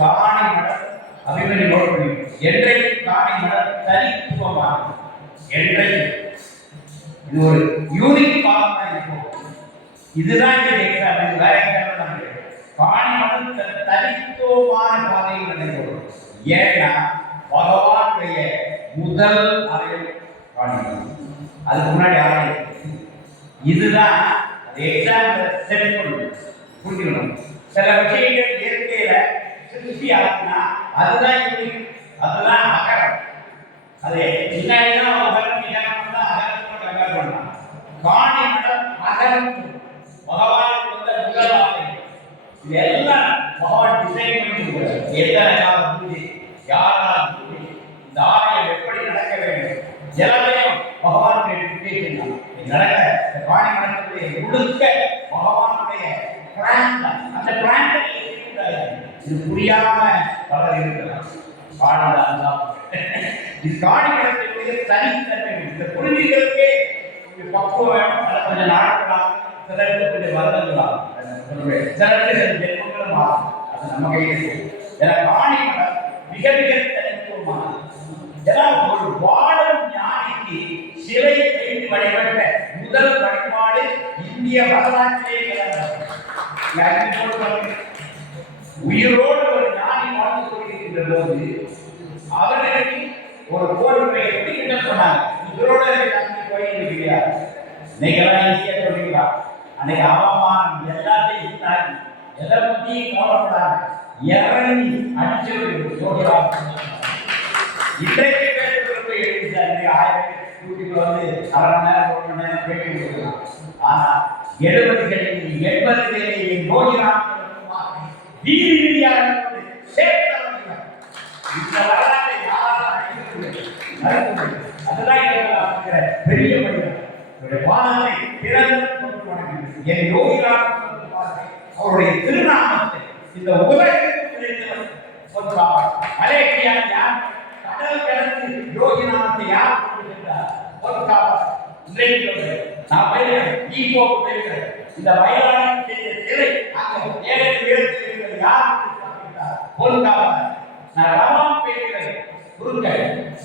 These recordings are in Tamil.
காணிமடம் என்றைக்கு காணிமடம் தனித்துவமாகும் என்றைக்கு இது ஒரு யூனிக் பாகம் இருக்கும் இதுதான் இந்த எக்ஸாம் இது வேற எக்ஸாம் தான் தனித்துவமான பாதையில் நடைபெறும் ஏன்னா பகவானுடைய முதல் அறையில் காணிமடம் அதுக்கு முன்னாடி ஆலயம் இதுதான் அந்த எக்ஸாம் செட் பண்ணணும் புரிஞ்சுக்கணும். சில விஷயங்கள் இயற்கையில சிருஷ்டி ஆகுனா அதுதான் இப்படி அதுதான் அகரம். அது முன்னாடி தான் அகரம் தான் அகரத்தோட கம்பேர் பண்ணலாம். காணி மடம் அகரம் பகவானுக்கு வந்த முதல் ஆலயம் இது எல்லாம் பகவான் டிசைன் எத்தனை பூஜை யாரால் பூஜை இந்த ஆலயம் எப்படி நடக்க வேண்டும்? நடக்க இந்த காணி முழுக்க பகவானுடைய பிளான் அந்த பிளான் இது புரியாம பலர் இருக்கலாம். பாடலாம் இது காணி தனித்தன்மை இந்த புரிஞ்சுக்கிறதுக்கே பக்குவம் வேணும். அதை கொஞ்சம் நாட்களாக சிலருக்கு கொஞ்சம் வருடங்களாக சிலருக்கு ஜென்மங்களும் ஆகும். அது நம்ம கையில் ஏன்னா மிக மிக தனித்துவமானது. ஏன்னா ஒரு வாழும் ஞானிக்கு சிலை வைத்து இந்திய வரலாற்றிலே கிடந்தது. உயிரோடு ஒரு ஞானி வாழ்ந்து கொண்டிருக்கின்ற போது அவர்களுக்கு ஒரு கோரிக்கை எப்படி என்ன சொன்னாங்க. உயிரோடு அஞ்சு கோயில் இருக்கிறியா நீங்க எல்லாம் ஈஸியா சொல்றீங்களா அன்னைக்கு அவமானம் எல்லாத்தையும் தாண்டி எதை பத்தியும் கவலைப்படாத இறங்கி அடிச்சு சொல்கிறாங்க இன்றைக்கு பேசுறது போய் எழுதிட்டாரு வந்து அரை மணி நேரம் ஒரு மணி நேரம் பேட்டி கொடுக்கலாம். ஆனா எழுபதுகளில் எண்பதுகளில் நோய் வீதி வீதியாக இந்த வரலாற்றை அதுதான் பெரிய மனிதர் இவருடைய என் அவருடைய திருநாமத்தை இந்த உலகத்துக்கு சொல்றார் மலேசியா யார்? கடல் கடந்து யார் சொல்றார் இன்றைக்கு வந்து நான் போயிருக்கேன் ஈப்போ போயிருக்கிறேன் இந்த வயலாளர் செய்த சிலை அங்க ஏழை உயரத்தில் இருக்கிறது யார் பொருட்காவலர் நான் ரவாம் போயிருக்கிறேன் குருக்கள்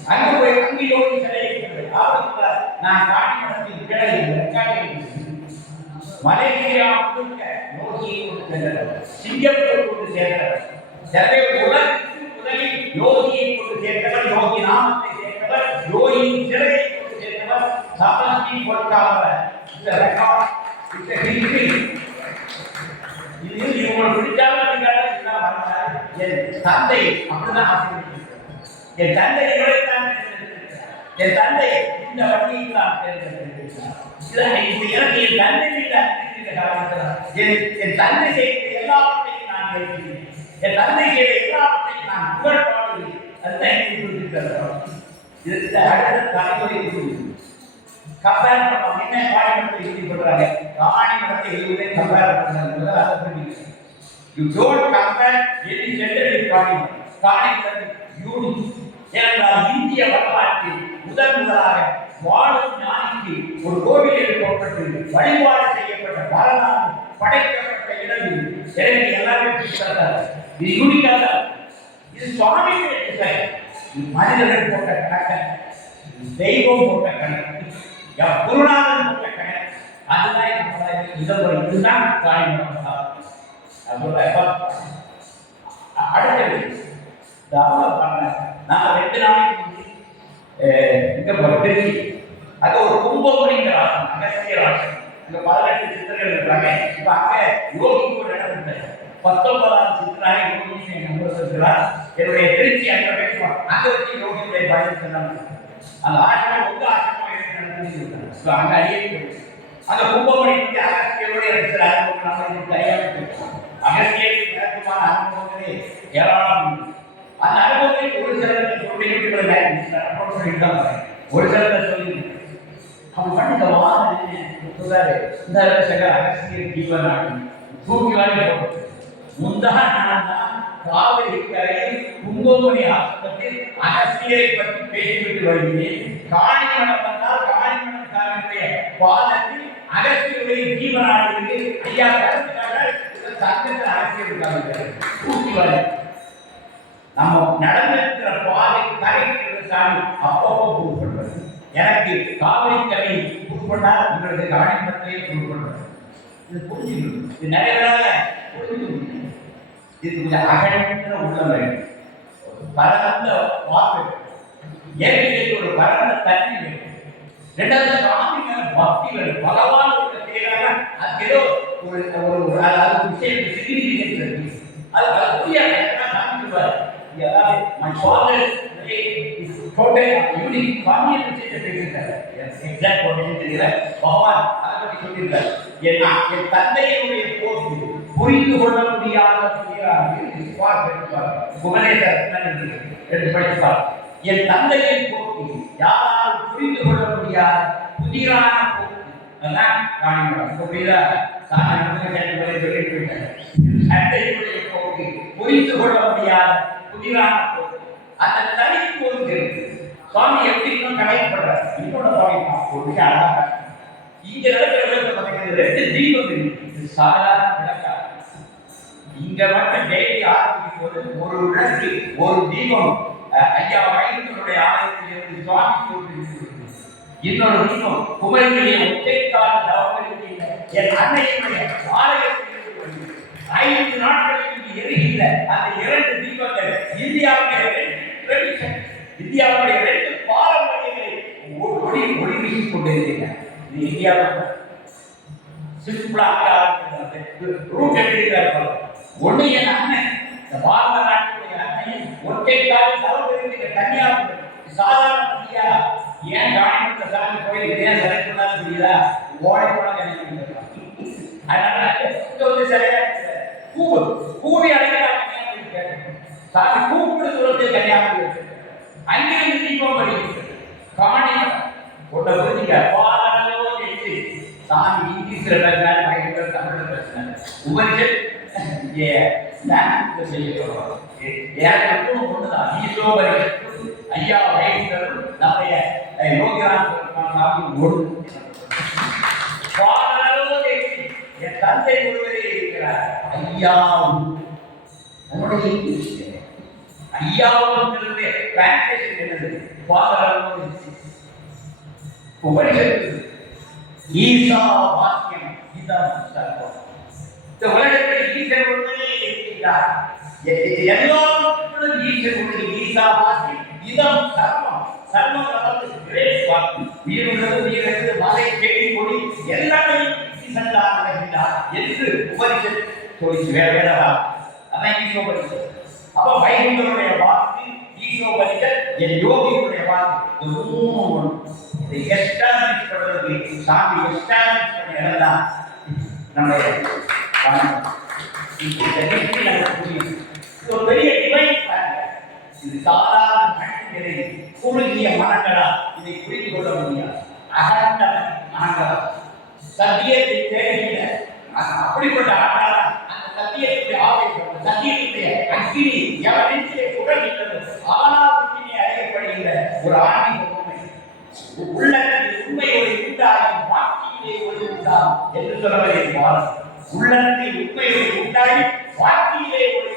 அங்க போய் அங்கு யோகி சிலை இருக்கிறது. அவருக்கு நான் கிளை மலேசியா முழுக்க கொண்டு சிங்கப்பூர் கொண்டு சேர்ந்தவர் எனவே முதலில் யோகியை கொண்டு சேர்ந்தவர் யோகி நாமத்தை சேர்ந்தவர் சமஸ்தி பொற்காவலர் இந்த ரெக்கார்ட் இந்த இது பிடிச்சாலும் வரலாறு என் தந்தை அப்படிதான் ஆசைப்பட்டிருக்கிறார் என் தந்தை இவரைத்தான் என் தந்தை இந்த வழியை தான் தேர்ந்தெடுத்திருக்கிறார் இது எனக்கு என் தந்தை மீது அன்பு காரணத்தினால் என் என் தந்தை செய்த எல்லாவற்றையும் நான் என் தந்தை செய்த எல்லாவற்றையும் நான் புகழ் பாடுகிறேன் அதுதான் எனக்கு இது அடுத்த தலைமுறை கம்பேர் பண்ணோம் என்ன காணிமடத்தை எழுதி பண்றாங்க காணிமடத்தை எழுதுவதை கம்பேர் பண்றாங்க அதை புரிஞ்சுக்கணும் you don't compare any gender with Kanimadam காணிமடம் யூனிக் ஏனென்றால் இந்திய வரலாற்றில் முதன் முதலாக வாழும் ஞானிக்கு ஒரு கோவில் எழுப்பப்பட்டு வழிபாடு செய்யப்பட்ட வரலாறு படைக்கப்பட்ட இடம் எனக்கு எனவே எல்லாமே இது யூனிக்காக இது சுவாமியுடைய மனிதர்கள் போட்ட கணக்கு. தெய்வம் போட்ட கணக்கு. குருநாதன் அதுதான் இந்த இதை ஒரு இதுதான் காணிமடம் அடுத்தது தாவல் பண்ணேன் நான் ரெண்டு நாளைக்கு இங்க திருச்சி அங்க ஒரு கும்பமுனிங்கிற ஆசனம் அகஸ்தியர் ஆசனம் அங்க பதினெட்டு சித்தர்கள் இருக்காங்க. இப்ப அங்க யோகி பத்தொன்பதாம் யோகி இருக்கிறார் என்னுடைய திருச்சி அங்க பேசுவார் அங்க வச்சு யோகியுடைய பயன் சொன்னாங்க அந்த ஆசிரமம் உங்க ஆசிரமம் அங்க அடியே அந்த கும்பமணி பத்தி அகஸ்தியருடைய சில அனுபவம் நம்ம இன்னைக்கு அகஸ்தியருக்கு விளக்கமான அனுபவங்களே ஏராளம் அந்த அனுபவத்தை ஒரு சிலருக்கு சொல்லிட்டு ஒரு சிலர் சொல்லி அவன் பண்ணிட்ட வாதம் சொல்றாரு இந்த சகர் அகஸ்தியர் தூக்கி நான் தான் காவிரி கரையில் கும்பமணி ஆஸ்பத்திரி அகஸ்தியரை பற்றி பேசிவிட்டு வருகிறேன் காணிமணம் வந்தால் காணிமணக்காரனுடைய பாதத்தில் ஐயா சங்கத்தில் அரசியல் இருக்காங்க. ஊட்டி வர நம்ம நடந்திருக்கிற பாதை கரைக்கிறது சாமி அப்பப்போ பண்றது எனக்கு காவிரி கலை ப்ரூவ் பண்ணா உங்களுக்கு காணிப்பத்தையே ப்ரூவ் பண்றது இது புரிஞ்சுக்கணும். இது நிறைய பேரால இது கொஞ்சம் அகன்ற உள்ளம் வேண்டும் பரந்த வாக்கு ஏற்கனவே ஒரு பரந்த தண்ணி வேண்டும் ரெண்டாவது சாமி பக்தி வேணும் பகவான் செய்யறாங்க அது ஏதோ ஒரு ஒரு அதாவது விஷயம் சிக்னிஃபிகன்ஸ் அது விஷயத்தை பேசியிருக்காரு? எக்ஸாக்ட் கொட்டேஷன் தெரியல. பகவான் அதை பற்றி சொல்லியிருக்காரு. என் என் தந்தையினுடைய போக்கு புரிந்து கொள்ள முடியாத புரியாது என்று படிப்பார் என் தந்தையின் போக்கு யாரால் புரிந்து கொள்ள முடியாத புதிரான போக்கு அதான் காணிமரம். புரியுதா சொல்லிட்டு போக்கு புரிந்து கொள்ள முடியாத புதிரான போக்கு அந்த தனிப்பு ஒன்று இருக்கு. சுவாமி எப்படி இன்னும் கலைக்கப்படுறார் இன்னொரு சுவாமி ஒரு விஷயம் அழகா இங்க நடக்கிற பார்த்தீங்கன்னா ரெண்டு தீபம் இருக்கு. இது சாதாரண விளக்கா இங்க மட்டும் டெய்லி ஆரம்பிக்கும் போது ஒரு விளக்கு ஒரு தீபம் ஐயா வைகுண்டருடைய ஆலயத்தில் இருந்து சுவாமி போட்டு இன்னொரு தீபம் குமரியிலே ஒற்றைக்கால தவமரியில் என் அன்னையினுடைய ஆலயத்தில் ஐந்து நாட்களுக்கு எரிகின்ற அந்த இரண்டு தீபங்கள் இந்தியாவுடைய ரெண்டு இந்தியாவுடைய ரெண்டு பாரம்பரியங்களை ஒளி ஒளி வீசிக் கொண்டிருக்கின்றன. இது இந்தியாவில் சிம்பிளாக ரூட் எடுக்கிறார்கள் ஒன்று என் அண்ணன். இந்த பாரத நாட்டு ஒற்றை கால தவறு இருக்கிற கன்னியாகுமரி. சாதாரண புரியா ஏன் காணிமன்ற சாமி கோயிலுக்கு ஏன் செலக்ட் பண்ணாலும் புரியுதா ஓடை போல கன்னியாகுமரி அதனால இது வந்து சரியா இருக்கு. கூவு. கூவி அழைக்கிறாங்க சாமி கூப்பிடு தூரத்தில் கன்னியாகுமரி. அங்கிருந்து தீபம் வருகிறது காணிமரம் ஒன்றை புரிஞ்சுக்க பாலோ நெச்சு சாமி இங்கிலீஷ்ல பேசுறாரு பயங்கர தமிழ்ல பேசுறாரு உபனிஷத் இங்கே ஸ்டாண்ட் செய்ய சொல்றோம் எனக்கு ஐயா நம்முடைய யோகிராம் என் தந்தை ஒருவரே இருக்கிறார் ஐயா நம்முடைய ஐயாவுடைய டிரான்ஸ்லேஷன் என்னது பாலோ உபனிஷத்து ஈசா வாக்கியம் இந்த உலகத்தில் ஈசன் இருக்கிறார் எல்லாவற்றிலும் ஈசன் ஈசா வாக்கியம் இதம் சர்வம் சர்வம் நமக்கு கிரேட் வாக்கு. உயிருள்ளது உயிரிழந்தது மலை செடி கொடி. எல்லாமே ஈசன் தான் என்று உபனிஷத் சொல்லிச்சு. வேற வேற அதான் ஈசோபனிஷத் அப்ப வைகுண்டருடைய வாக்கு என் யோகியுடைய வாக்கு. மூணு இதை எஸ்டாப்ளிஷ் சாமி எஸ்டாப்ளிஷ் பண்ண இடம் தான். நம்முடைய ஒரு பெரிய டிவைஸ் இது சாதாரண மனிதரை குறுகிய மனங்களா இதை புரிந்து கொள்ள முடியாது அகண்ட மனங்களா சத்தியத்தை தேடுகிற அப்படிப்பட்ட ஆட்டாளா அந்த சத்தியத்துடைய ஆவேசம் சத்தியத்துடைய அக்கினி எவனிலே உடல்கின்றது ஆனாவுக்கினே அறியப்படுகிற ஒரு ஆன்மீக உண்மை உள்ளத்தில் உண்மை ஒளி உண்டாகி வாக்கியிலே ஒளி உண்டாகும் என்று சொல்லுவதை பாருங்கள் உள்ளத்தில் உண்மையை ஒளி உண்டாகி வாக்கியிலே ஒளி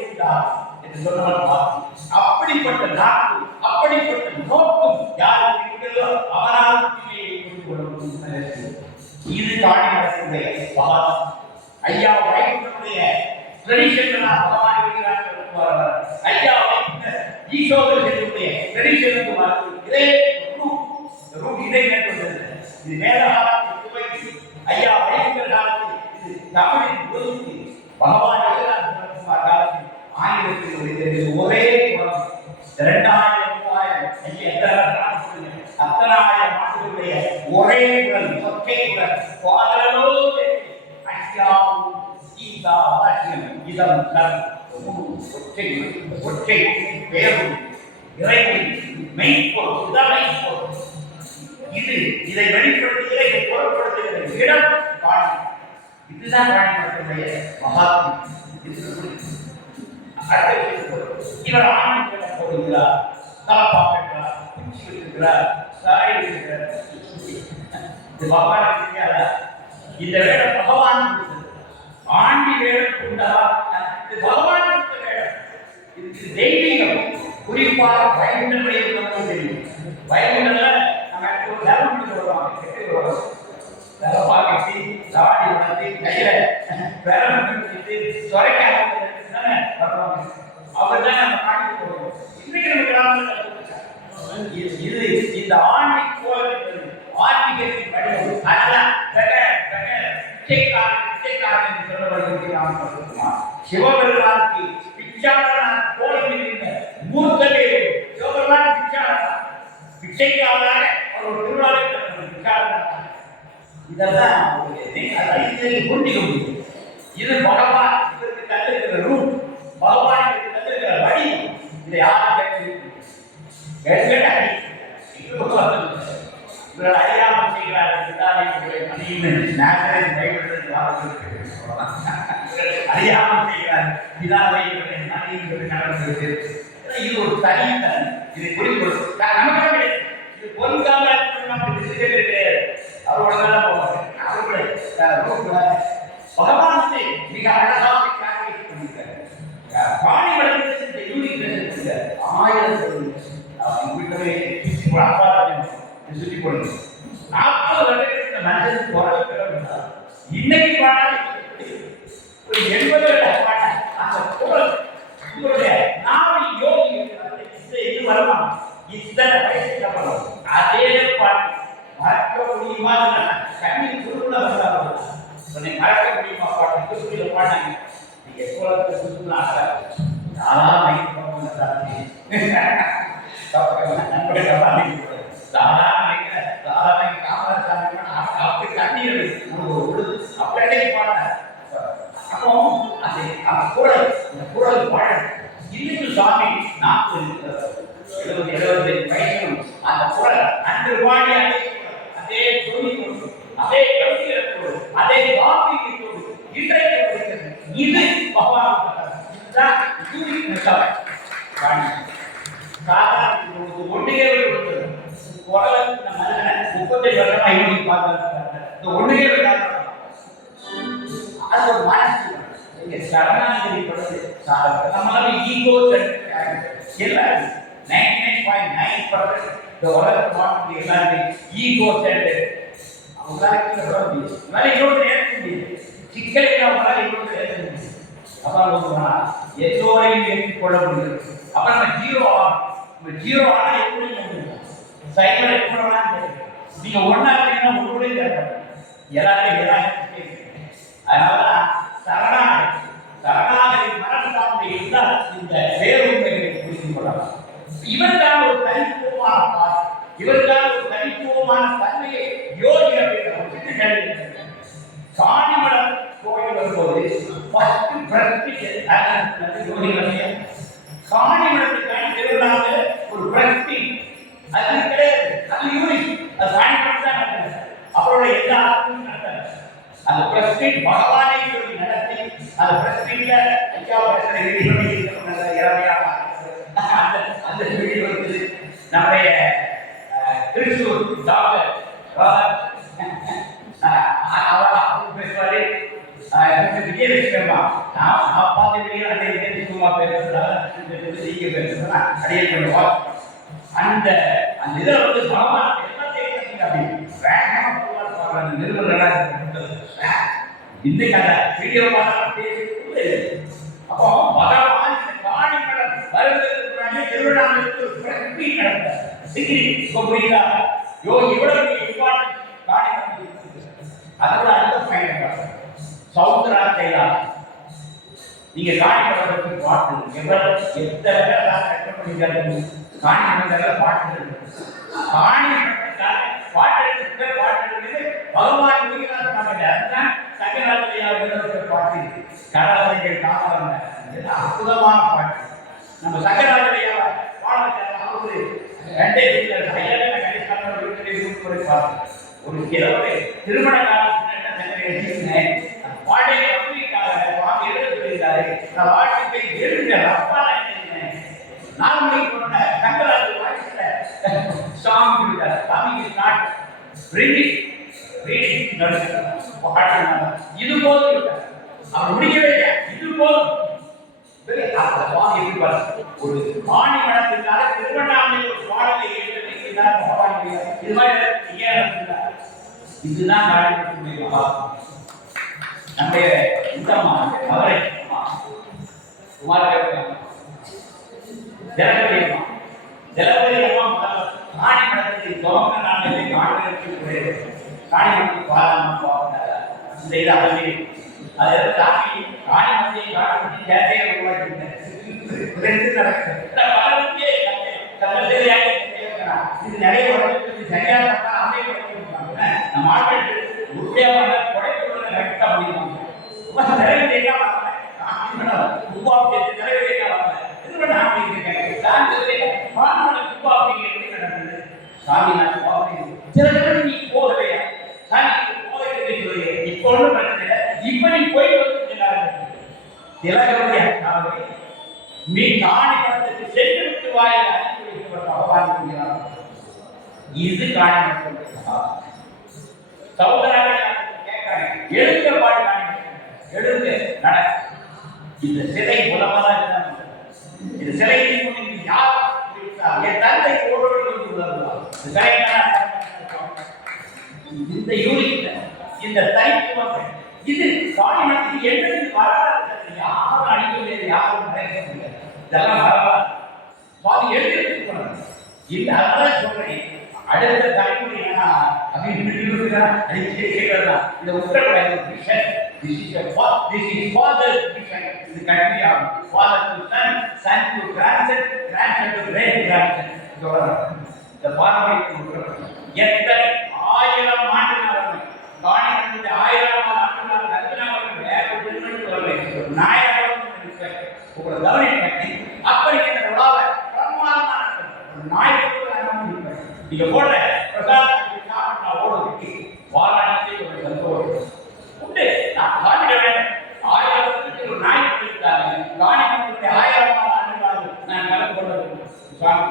என்று சொன்னவர் பாருங்கள் அப்படிப்பட்ட நாக்கு அப்படிப்பட்ட நோக்கம் யாருக்கு இருக்கிறதோ அவனால் மட்டுமே புரிந்து கொள்ள முடியும் இது தாண்டி நடக்கூடிய பகவான் ஐயா வைகுண்டனுடைய ட்ரெடிஷன் பகவான் இருக்கிறார் ஐயா வைகுண்ட ஈஸ்வரர் ட்ரெடிஷனுக்கு மாற்று இதே ரூ ரூட் இதை மேற்கொண்டது இது வேத தமிழின் ஒதுக்கி பகவான் ஆங்கிலத்தில் ஒழித்தது ஒரே குணம் இரண்டாயிரம் மூவாயிரம் எத்தனை அத்தனாயிரம் ஆண்டுகளுடைய ஒரே குரல் ஒற்றை குரல் சீதா வாக்கியம் இதம் தன் ஒற்றை ஒற்றை பேரும் இறைவன் மெய்ப்பொருள் சுதமைப்பொருள் இது இதை வெளிப்படுத்துகிற இதை பொருட்படுத்துகிற இடம் காணி இதுதான் காணிமரத்தினுடைய மகாத்மியம் அடுத்த இவர் ஆண் போடுகிறார் தலப்பாக்கிறார் குச்சி வச்சிருக்கிறார் சாரி வச்சிருக்கிறார் இது பகவான் தெரியாதா இந்த பகவான் ஆண்டி வேடம் இது பகவான் கொடுத்த வேடம் இதுக்கு தெய்வீகம் குறிப்பாக தெரியும் ஒரு கெட்டு வருவாங்க தலப்பா கட்டி தாடி வளர்த்தி கையில விரல் பிடிச்சிட்டு சொரைக்க அவர் தான் நம்ம காட்டி போடுவோம் இன்னைக்கு நம்ம கிராமத்தில் இது இந்த ஆண்டி கோவில் ஆன்மீகத்தின் வடிவம் அதெல்லாம் பெக பெக பிச்சைக்காரன் பிச்சைக்காரன் என்று சொல்லப்படுகிறது நாம் சிவபெருமானுக்கு மூர்த்தமே சிவபெருமான் பிச்சாளர் அவர் ஒரு திருவிழாவை பிச்சாளராக இதெல்லாம் அவருக்கு புரிஞ்சிக்க முடியும். இது பகவான் இதற்கு தந்திருக்கிற ரூட் பகவான் இதற்கு தந்திருக்கிற வடிவம் இதை யாரும் இவர்கள் அறியாமல் செய்கிறார்கள் அறியாமல் செய்கிறார். பிதாவை உங்களை இது ஒரு தனித்தன் இது குறிப்பு நமக்கு இது பொருந்தாம கிடையாது அவரோட தான் போவாங்க அவரோட ரூட்ல பகவான் வந்து மிக அழகாக காரியத்தை பண்ணிருக்காரு பாணி வளர்ந்து இந்த யூனிக் ஆயிரம் வீட்டவே சுற்றி போட அப்பா சுற்றி போடுங்க நாற்பது இந்த மனிதன் பிறகு இன்னைக்கு ஒரு எண்பது வருட அந்த உங்களுடைய நாவல் யோகி இந்த இது வரலாம் இத்தனை அதே மறக்க முடியுமா கண்ணீர் குறுக்குல உன்னை மறக்க முடியுமா பாட்டு திருப்பதியில பாடாங்க நீங்க எவ்வளவு சுற்றுலா யாரா மைக் போகணும் அப்போ அது அந்த குரல் குரல் பாடல் இன்னைக்கு சுவாமி நாற்பது எழுபது எழுபது அந்த குரல் அன்று பாடி அதே குரல், அதே கவிதை கொண்டு அதே வாக்கு சைக்கிள் எப்படி நீங்க ஒன்னா இருக்கீங்கன்னா ஒன்று தேவை எல்லாரையும் எல்லாரும் அதனால சரணாகதி சரணாகதி மனசார்ந்த இருந்தால் இந்த வேறுமைகளை புரிந்து கொள்ளலாம் இவருக்கான ஒரு தனித்துவமான பாதை இவருக்கான ஒரு தனித்துவமான தன்மையை யோகி அப்படிங்கிற காணிமடம் கோயில் வரும்போது ஃபர்ஸ்ட் பிரஸ்டிஜ் யோகி வந்து காணிமடத்துக்கான திருவிழாவில் ஒரு பிரஸ்டிஜ் அது கிடையாது. அது யூனிட் அது காணிமடம் தான் நடக்குது. அவருடைய எல்லா ஆத்மும் நடக்குது. அந்த பிரஸ்டீட் பகவானை சொல்லி நடத்தி அந்த பிரஸ்டீட்ல ஐயா பிரச்சனை ரெடி பண்ணி இருக்கிறவங்க இறமையா அந்த அந்த வீடு வந்து நம்முடைய திருச்சூர் டாக்டர் அவர் பேசுவாரு. நான் நான் பார்த்த அடியே பண்ணுவோம். அந்த அந்த இதில் வந்து எல்லாத்தையும் அப்படி வேகமாக போவார் அந்த நிறுவனம் இன்னைக்கு அந்த வீடியோ அப்போ அதோட அடுத்த பயணம் சௌந்தரா கைலாஸ் நீங்க காணி பாட்டு. எவ்வளவு எத்தனை பேர் காணி பாட்டு இருக்கு. காணி மண்டலத்தால பாட்டு எடுத்து பாட்டு எடுத்து பகவான் உயிராக அதுதான் சங்கராஜையா பாட்டு. இருக்கு கடவுளைகள் அற்புதமான பாட்டு. நம்ம சங்கராஜையா பாட ரெண்டே ஒரு பாட்டு திருமண காலத்தில் என்ன எழுத நான் வாழ்க்கை எழுந்த அப்பா நாலு மணிக்கு போன சங்கராஜ் வாய்ஸ்ல சாமி கொடுத்தாரு சாமி இஸ் நாட் ரீடிங் ரீடிங் நடக்கிறார் இது போதும் அவர் முடிக்கவே இல்லை. இது போதும். அந்த சுவாமி ஒரு ஒரு பகவான் இது மாதிரி ஏன் இதுதான் நம்முடைய இந்த மாதிரி. அவரை குமாரவேல் அம்மா அம்மா ஜலபதி அம்மா காணி மடத்தில் துவங்க நாட்டிலே காண்கிறதுக்கு காணி மடத்தில் பாராம போகிறாங்க இந்த இது அகலி சாமி காணி மடத்தை காணி ஜாதியை இது நிறைய நம்ம ஆட்கள் உறுதியாக குறைப்பு கரெக்டாக பண்ணிடுவாங்க ரொம்ப நிறைவேறியா வரல உருவாக்கியது நிறைவேறியா வரல எதுவும் நான் பண்ணியிருக்கேன் நான் சொல்லுறேன் பாரம்பரிய உருவாக்கி எப்படி நடந்தது சாமி நான் பார்க்கிறேன் சில பேர் நீ போகலையா சாமி போகவில்லை சொல்லுங்க இப்போ ஒன்றும் பிரச்சனை இல்லை இப்போ நீ போய் வந்து திலகருடைய அக்காவை மீ காணி படத்துக்கு சென்று விட்டு வாயில் அனுப்பி வைக்கப்பட்ட பகவான் என்கிறார். இது காணி சகோதரர்கள் எழுந்த பாடு எழுந்து நட. இந்த சிலை மூலமாக இந்த சிலை யார் என் தந்தை ஓடோடி வந்து உணர்ந்தார் இந்த யூனிட் இந்த தனித்துவம் இது என்னது வராது யாரும் அழிக்க முடியாது யாரும் இதெல்லாம் பாதி போனது அதான் சொல்றேன் அடுத்த தலைமுறை ஏன்னா இந்த எத்தனை ஆயிரம் காணிகளுடைய ஆயிரம் நாயகம் அப்படி நடக்கும் நாயகத்துக்கு நீங்க போடுற பிரசாதத்துக்கு நான் ஓடுறதுக்கு வாராணிக்கு ஒரு சந்தோஷம் உண்டு நான் காட்டிட ஆயிரத்துக்கு ஒரு நாய் கொடுத்தாங்க காணிகளுடைய ஆயிரம் ஆண்டுகளாக நான் கலந்து கொண்டது சுவாமி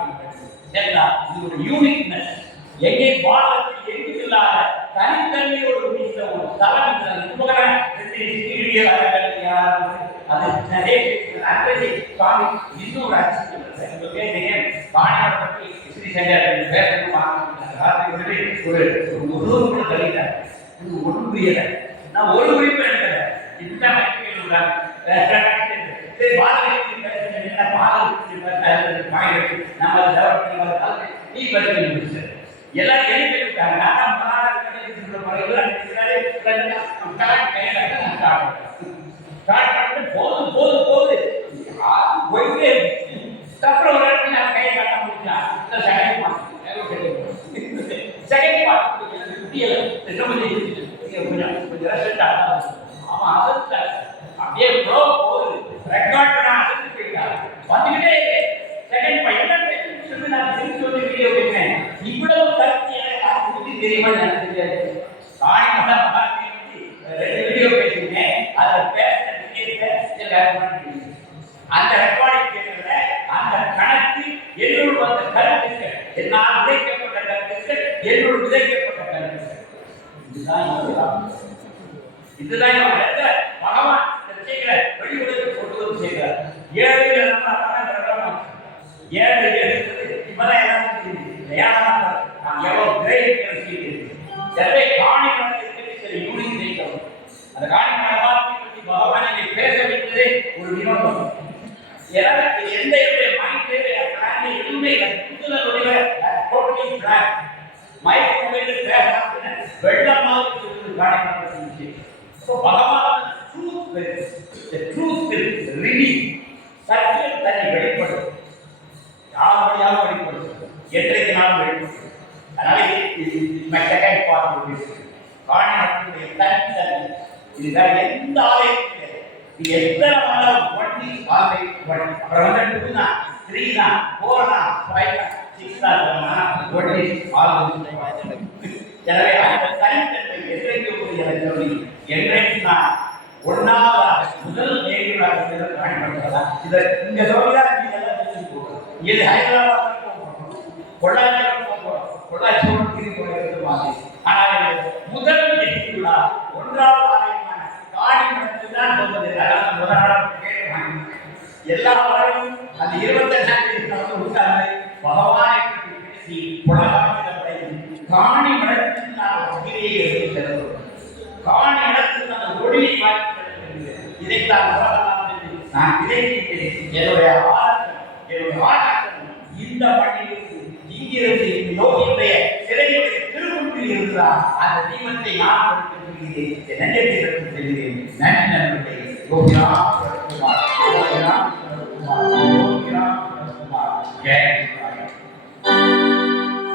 ஏன்னா இது ஒரு யூனிக்னஸ் எங்கே பாரதத்தில் தனித்தன்மையோடு முடிந்த ஒரு தலம் அது நிறைய சுவாமி இன்னொரு அச்சியம் பாணியார் பற்றி ஸ்ரீ சங்கர் பேசணும் ஒரு ஒரு கூட தள்ளிட்டார் இது ஒன்றும் புரியல நான் ஒரு குறிப்பு எடுக்கல இதுதான் எல்லாரும் விட்டாங்க நான் போதும் போதும். யாரும் போயிட்டே இருக்கு அப்புறம் ஒரு இடத்துல நான் கையை காட்ட முடிச்சா இந்த செகண்ட் பார்ட் செகண்ட் பார்ட் முடியல கொஞ்சம் கொஞ்சம் கொஞ்சம் ரெஸ்ட் ஆமா அது அப்படியே ப்ரோ போகுது ரெக்கார்ட் பண்ண அசத்து போயிட்டாரு வந்துகிட்டே இருக்கு செகண்ட் பார்ட் என்ன சொல்லி நான் திருப்பி சொல்லி வீடியோ கேட்கிறேன் இவ்வளவு கருத்து எனக்கு யாருக்கு தெரியுமா எனக்கு தெரியாது தாய் மகா மகாத்மா ரெண்டு வீடியோ பேசியிருக்கேன் அதுல பேசுற விஷயத்தை எல்லாரும் தெரியும் அந்த ரெக்கார்டிங் கேட்கல அந்த கணக்கு என்னுள் வந்த கருத்துக்கள் என்னால் விதைக்கப்பட்ட கருத்துக்கள் என்னுள் விதைக்கப்பட்ட கருத்துக்கள் இதுதான் பகவான் இந்த விஷயங்களை செய்கிறார் ஏழு ஏழு இப்பதான் எல்லாரும் எவ்வளவு செய்கிறேன் காணி மனத்திற்கு சில செய்கிறோம் அந்த காணி பற்றி பேச வைத்ததே ஒரு வினோதம் எனக்கு எந்த என்னுடைய மைண்ட் பிளான் எதுவுமே இல்லை. புத்துணர்வுடைய டோட்டலி பிளாக் மைக் போயிட்டு பேசாம வெள்ளம் மாதிரி சொல்லுது காணி ஸோ பகவான் ட்ரூத் ட்ரூத் ரிலீவ் சத்தியம் தன்னை வெளிப்படும் யார் வழியாக வெளிப்படும் என்றைக்கு நாளும் வெளிப்படும் அதனால செகண்ட் பார்ட் காணிகளுடைய தனித்தன்மை. இது வேற எந்த இது எத்தனை வேணாலும் ஒன்லி ஆலை ஒன் அப்புறம் வந்து டூ த்ரீனா த்ரீ தான் எனவே அந்த தனித்தன்மை என்றைக்கு ஒரு சொல்லி என்றைக்கு நான் ஒன்னாவதாக முதல் நேர்களாக பயன்படுத்தலாம் இதை இங்க சொல்லிதான் ஒன்றாவது